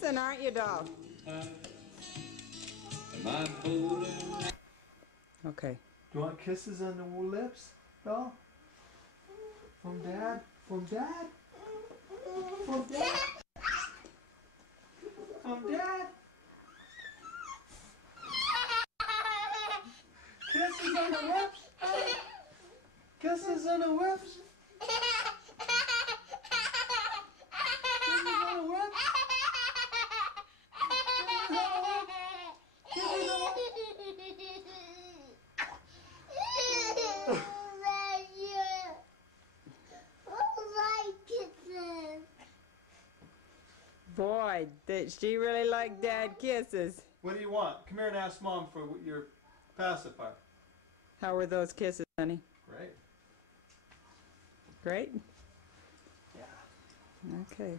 dancing, aren't you, doll? Okay. Do you want kisses on the lips, doll? From Dad? From Dad? From Dad? From Dad? Kisses on the lips? Kisses on the lips? Boy, did she really like Dad kisses. What do you want? Come here and ask Mom for your pacifier. How were those kisses, honey? Great. Great? Yeah. Okay.